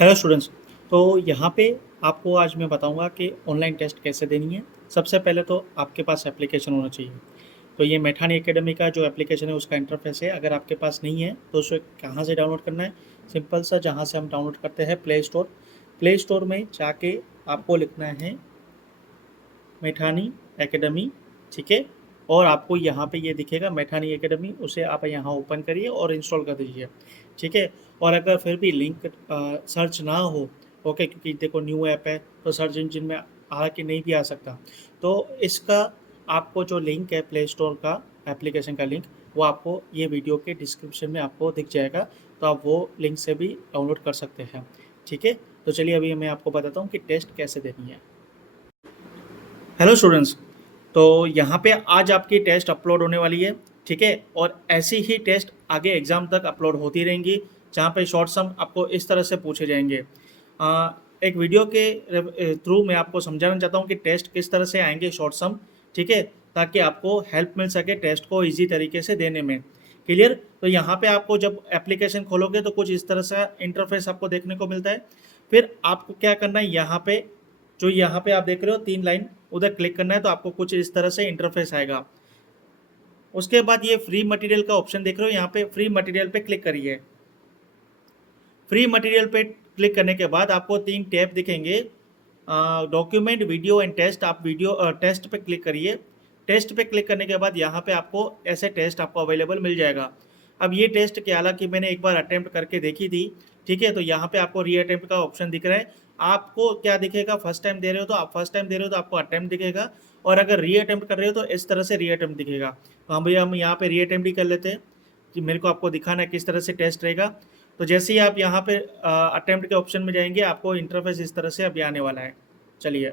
Hello students. तो यहाँ पे आपको आज मैं बताऊँगा कि ऑनलाइन टेस्ट कैसे देनी है। सबसे पहले तो आपके पास एप्लीकेशन होना चाहिए। तो ये मैथानी एकेडमी का जो एप्लीकेशन है उसका इंटरफेस है। अगर आपके पास नहीं है तो उसे कहाँ से डाउनलोड करना है? सिंपल सा, जहाँ से हम डाउनलोड करते हैं प्ले स्टोर में जाके आपको लिखना है मैथानी एकेडमी, ठीक है। और आपको यहाँ पे ये दिखेगा मैथानी एकेडमी, उसे आप यहाँ ओपन करिए और इंस्टॉल कर दीजिए, ठीक है। और अगर फिर भी लिंक सर्च ना हो, ओके, क्योंकि देखो न्यू ऐप है तो सर्च इंजन में आ कि नहीं भी आ सकता, तो इसका आपको जो लिंक है प्ले स्टोर का एप्लीकेशन का लिंक, वो आपको ये वीडियो के डिस्क्रिप्शन में आपको दिख जाएगा। तो आप वो लिंक से भी डाउनलोड कर सकते हैं, ठीक है। तो चलिए अभी मैं आपको बताता हूँ कि टेस्ट कैसे देनी है। Hello students. तो यहाँ पे आज आपकी टेस्ट अपलोड होने वाली है, ठीक है। और ऐसी ही टेस्ट आगे एग्ज़ाम तक अपलोड होती रहेंगी, जहाँ पे शॉर्ट सम आपको इस तरह से पूछे जाएंगे। एक वीडियो के थ्रू मैं आपको समझाना चाहता हूँ कि टेस्ट किस तरह से आएंगे शॉर्ट सम, ठीक है, ताकि आपको हेल्प मिल सके टेस्ट को ईजी तरीके से देने में। क्लियर? तो यहाँ पे आपको जब एप्लीकेशन खोलोगे तो कुछ इस तरह से इंटरफेस आपको देखने को मिलता है। फिर आपको क्या करना है, यहाँ पे आप देख रहे हो 3 लाइन, उधर क्लिक करना है तो आपको कुछ इस तरह से इंटरफेस आएगा। उसके बाद ये फ्री मटेरियल का ऑप्शन देख रहे हो, यहाँ पे फ्री मटेरियल पे क्लिक करिए। फ्री मटेरियल पे क्लिक करने के बाद आपको 3 टैब दिखेंगे, डॉक्यूमेंट, वीडियो एंड टेस्ट। आप वीडियो टेस्ट पे क्लिक करिए। टेस्ट पे क्लिक करने के बाद यहाँ पे आपको ऐसे टेस्ट आपको अवेलेबल मिल जाएगा। अब ये टेस्ट के हालांकि मैंने एक बार अटेम्प्ट करके देखी थी, ठीक है। तो यहाँ पे आपको री अटेम्प्ट का ऑप्शन दिख रहा है। आपको क्या दिखेगा, फर्स्ट टाइम दे रहे हो तो आप फर्स्ट टाइम दे रहे हो तो आपको अटेम्प्ट दिखेगा, और अगर री अटेम्प्ट कर रहे हो तो इस तरह से री अटेम्प्ट दिखेगा। तो हम यहाँ पे री अटेम्प्ट ही कर लेते हैं कि मेरे को आपको दिखाना है किस तरह से टेस्ट रहेगा। तो जैसे ही आप यहाँ पे अटेम्प्ट के ऑप्शन में जाएंगे, आपको इंटरफेस इस तरह से अभी आने वाला है। चलिए,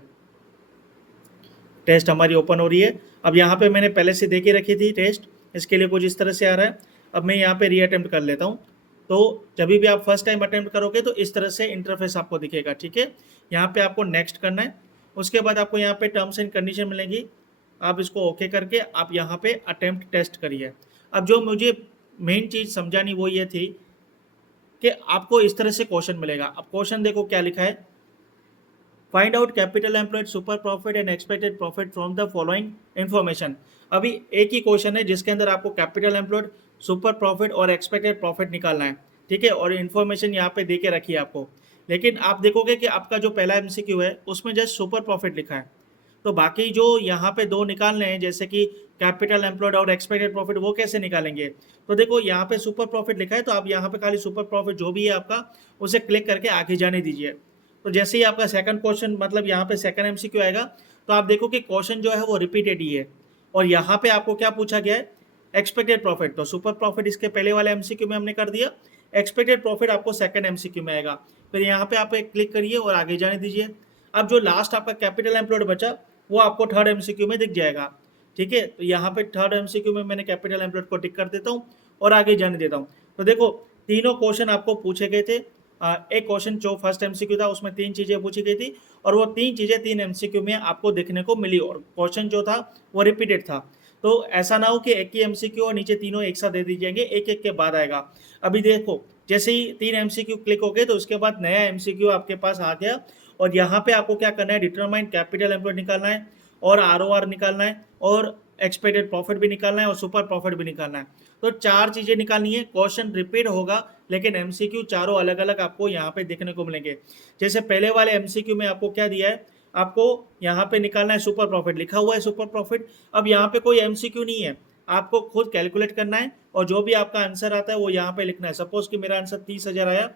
टेस्ट हमारी ओपन हो रही है। अब यहाँ पे मैंने पहले से दे के रखी थी टेस्ट, इसके लिए कुछ इस तरह से आ रहा है। अब मैं यहाँ पे री अटेम्प्ट कर लेता हूँ। तो जब भी आप फर्स्ट टाइम अटेम्प्ट करोगे तो इस तरह से इंटरफेस आपको दिखेगा, ठीक है। यहाँ पे आपको नेक्स्ट करना है। उसके बाद आपको यहाँ पे टर्म्स एंड कंडीशन मिलेंगी, आप इसको ओके करके आप यहाँ पे अटेम्प्ट टेस्ट करिए। अब जो मुझे मेन चीज़ समझानी वो ये थी कि आपको इस तरह से क्वेश्चन मिलेगा। अब क्वेश्चन देखो क्या लिखा है, find out capital employed, super profit and expected profit from the following information. अभी एक ही क्वेश्चन है जिसके अंदर आपको कैपिटल एम्प्लॉयड, सुपर प्रॉफिट और एक्सपेक्टेड प्रॉफिट निकालना है, ठीक है। और इन्फॉर्मेशन यहाँ पे दे के रखी है आपको। लेकिन आप देखोगे कि आपका जो पहला एमसीक्यू है उसमें जस्ट सुपर प्रॉफिट लिखा है। तो बाकी जो यहाँ पे दो निकालने हैं, जैसे कि कैपिटल एम्प्लॉयड और एक्सपेक्टेड प्रॉफिट, वो कैसे निकालेंगे? तो देखो यहाँ पे सुपर प्रॉफिट लिखा है, तो आप यहाँ पे खाली सुपर प्रॉफिट जो भी है आपका, उसे क्लिक करके आगे जाने दीजिए। तो जैसे ही आपका सेकंड क्वेश्चन, मतलब यहाँ पे सेकंड एमसीक्यू आएगा, तो आप देखो कि क्वेश्चन जो है वो रिपीटेड ही है। और यहाँ पे आपको क्या पूछा गया है, एक्सपेक्टेड प्रॉफिट। तो सुपर प्रॉफिट इसके पहले वाले एमसीक्यू में हमने कर दिया, एक्सपेक्टेड प्रॉफिट आपको सेकंड एमसीक्यू में आएगा। फिर यहाँ पे आप एक क्लिक करिए और आगे जाने दीजिए। अब जो लास्ट आपका कैपिटल एम्प्लॉयड बचा, वो आपको थर्ड एमसीक्यू में दिख जाएगा, ठीक है। तो यहाँ पे थर्ड एमसीक्यू में मैंने कैपिटल एम्प्लॉयड को टिक कर देता हूँ और आगे जाने देता हूँ। तो देखो, तीनों क्वेश्चन आपको पूछे गए थे। एक क्वेश्चन जो फर्स्ट एमसीक्यू था उसमें 3 चीज़ें पूछी गई थी, और वो 3 चीज़ें 3 एमसीक्यू में आपको देखने को मिली, और क्वेश्चन जो था वो रिपीटेड था। तो ऐसा ना हो कि एक ही एमसीक्यू और नीचे तीनों एक साथ दे दी जाएंगे, एक एक के बाद आएगा। अभी देखो, जैसे ही 3 एमसीक्यू क्लिक हो गए तो उसके बाद नया एमसीक्यू आपके पास आ गया, और यहाँ पे आपको क्या करना है, डिटरमाइन कैपिटल एम्प्लॉयड निकालना है, और आरओआर निकालना है, और एक्सपेक्टेड प्रॉफिट भी निकालना है, और सुपर प्रॉफिट भी निकालना है। तो 4 चीज़ें निकालनी है। क्वेश्चन रिपीट होगा, लेकिन एमसीक्यू चारों अलग अलग आपको यहाँ पे देखने को मिलेंगे। जैसे पहले वाले एमसीक्यू में आपको क्या दिया है, आपको यहाँ पे निकालना है सुपर प्रॉफिट, लिखा हुआ है सुपर प्रॉफिट। अब यहाँ पे कोई एमसीक्यू नहीं है, आपको खुद कैलकुलेट करना है, और जो भी आपका आंसर आता है वो यहाँ पे लिखना है। सपोज कि मेरा आंसर 30,000 आया,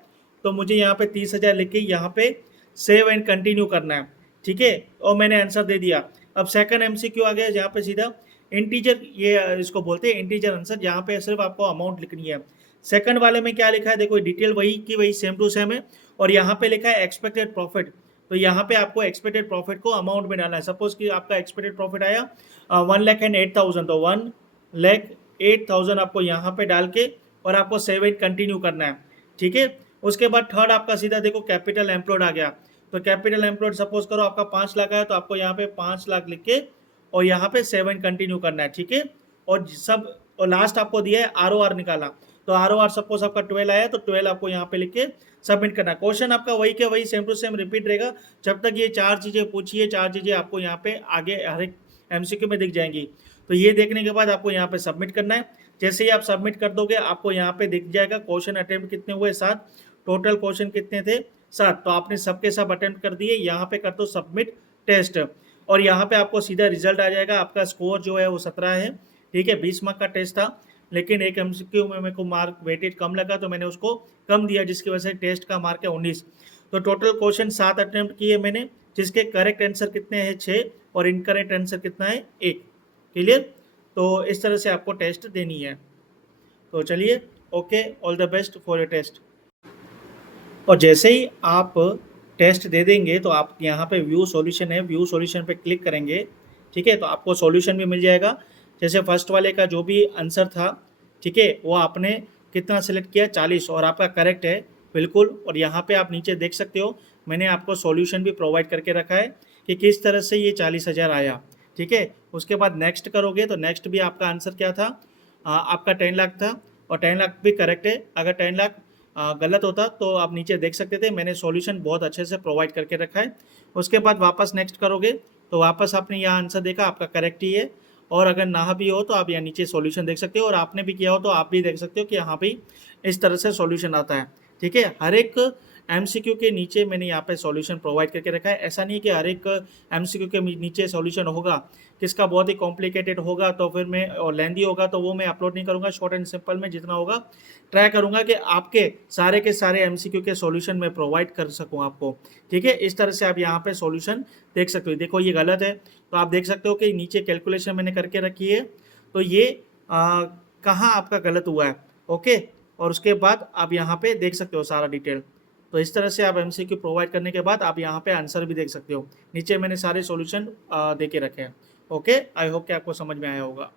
तो मुझे यहाँ पे 30,000 लिख के यहाँ पे सेव एंड कंटिन्यू करना है, ठीक है। और मैंने आंसर दे दिया। अब सेकंड एमसीक्यू आ गया, जहाँ पे सीधा इंटीजर, ये इसको बोलते हैं इंटीजर आंसर, जहाँ पे सिर्फ आपको अमाउंट लिखनी है। सेकंड वाले में क्या लिखा है, देखो डिटेल वही की वही सेम टू सेम है, और यहाँ पे लिखा है एक्सपेक्टेड प्रॉफिट। तो यहाँ पे आपको एक्सपेक्टेड प्रॉफिट को अमाउंट में डालना है। सपोज कि आपका एक्सपेक्टेड प्रॉफिट आया 1,08,000, तो 1,08,000 आपको यहाँ पे डाल के और आपको सेव एंड कंटिन्यू करना है, ठीक है। उसके बाद थर्ड आपका सीधा देखो कैपिटल एम्प्लॉयड आ गया। तो कैपिटल एम्प्लॉयड सपोज करो आपका 5 लाख आया, तो आपको यहाँ पे 5 लाख लिख के और यहाँ पे 7 कंटिन्यू करना है, ठीक है। और सब, और लास्ट आपको दिया है आरओआर निकाला। तो ROR सपोज आपका 12 आया तो 12 आपको यहाँ पे लिख के सबमिट करना है। क्वेश्चन आपका वही के वही सेम टू सेम रिपीट रहेगा जब तक ये 4 चीज़ें पूछिए, 4 चीज़ें आपको यहाँ पे आगे हर एक MCQ में दिख जाएंगी। तो ये देखने के बाद आपको यहाँ पे सबमिट करना है। जैसे ही आप सबमिट कर दोगे आपको यहाँ पे दिख जाएगा क्वेश्चन अटेम्प्ट कितने हुए, 7, टोटल क्वेश्चन कितने थे, 7। तो आपने सबके सब अटेम्प्ट कर दिए, यहाँ पे कर दो सबमिट टेस्ट और यहाँ पे आपको सीधा रिजल्ट आ जाएगा। आपका स्कोर जो है वो 17 है, ठीक है। 20 मार्क का टेस्ट था, लेकिन एक MCQ में मेरे को मार्क वेटेज कम लगा तो मैंने उसको कम दिया, जिसकी वजह से टेस्ट का मार्क है 19। तो टोटल क्वेश्चन 7 अटेम्प्ट किए मैंने, जिसके करेक्ट आंसर कितने हैं 6 और इनकरेक्ट आंसर कितना है 1। क्लियर। तो इस तरह से आपको टेस्ट देनी है। तो चलिए, okay, all the best for your test. और जैसे ही आप टेस्ट दे देंगे तो आप यहाँ पे व्यू सॉल्यूशन है, व्यू सॉल्यूशन पे क्लिक करेंगे, ठीक है। तो आपको सॉल्यूशन भी मिल जाएगा। जैसे फर्स्ट वाले का जो भी आंसर था, ठीक है, वो आपने कितना सेलेक्ट किया 40 और आपका करेक्ट है बिल्कुल। और यहाँ पे आप नीचे देख सकते हो मैंने आपको सॉल्यूशन भी प्रोवाइड करके रखा है कि किस तरह से ये 40,000 आया, ठीक है। उसके बाद नेक्स्ट करोगे तो नेक्स्ट भी आपका आंसर क्या था, आपका 10 लाख था और 10 लाख भी करेक्ट है। अगर 10 लाख गलत होता तो आप नीचे देख सकते थे, मैंने सॉल्यूशन बहुत अच्छे से प्रोवाइड करके रखा है। उसके बाद वापस नेक्स्ट करोगे तो वापस आपने यहाँ आंसर देखा, आपका करेक्ट ही है। और अगर ना भी हो तो आप यहाँ नीचे सॉल्यूशन देख सकते हो, और आपने भी किया हो तो आप भी देख सकते हो कि यहाँ भी इस तरह से सॉल्यूशन आता है, ठीक है। हर एक MCQ के नीचे मैंने यहाँ पे सॉल्यूशन प्रोवाइड करके रखा है। ऐसा नहीं कि हर एक MCQ के नीचे सॉल्यूशन होगा, किसका बहुत ही कॉम्प्लिकेटेड होगा तो फिर मैं, और लेंदी होगा तो वो मैं अपलोड नहीं करूँगा। शॉर्ट एंड सिंपल में जितना होगा ट्राई करूँगा कि आपके सारे के सारे MCQ के सॉल्यूशन मैं प्रोवाइड कर सकूँ आपको, ठीक है। इस तरह से आप यहाँ पे सॉल्यूशन देख सकते हो। देखो ये गलत है तो आप देख सकते हो कि नीचे कैलकुलेशन मैंने करके रखी है, तो ये कहाँ आपका गलत हुआ है, ओके। और उसके बाद आप यहाँ पे देख सकते हो सारा डिटेल। तो इस तरह से आप MCQ प्रोवाइड करने के बाद आप यहाँ पे आंसर भी देख सकते हो। नीचे मैंने सारे सॉल्यूशन दे के रखे हैं, ओके। आई होप कि आपको समझ में आया होगा।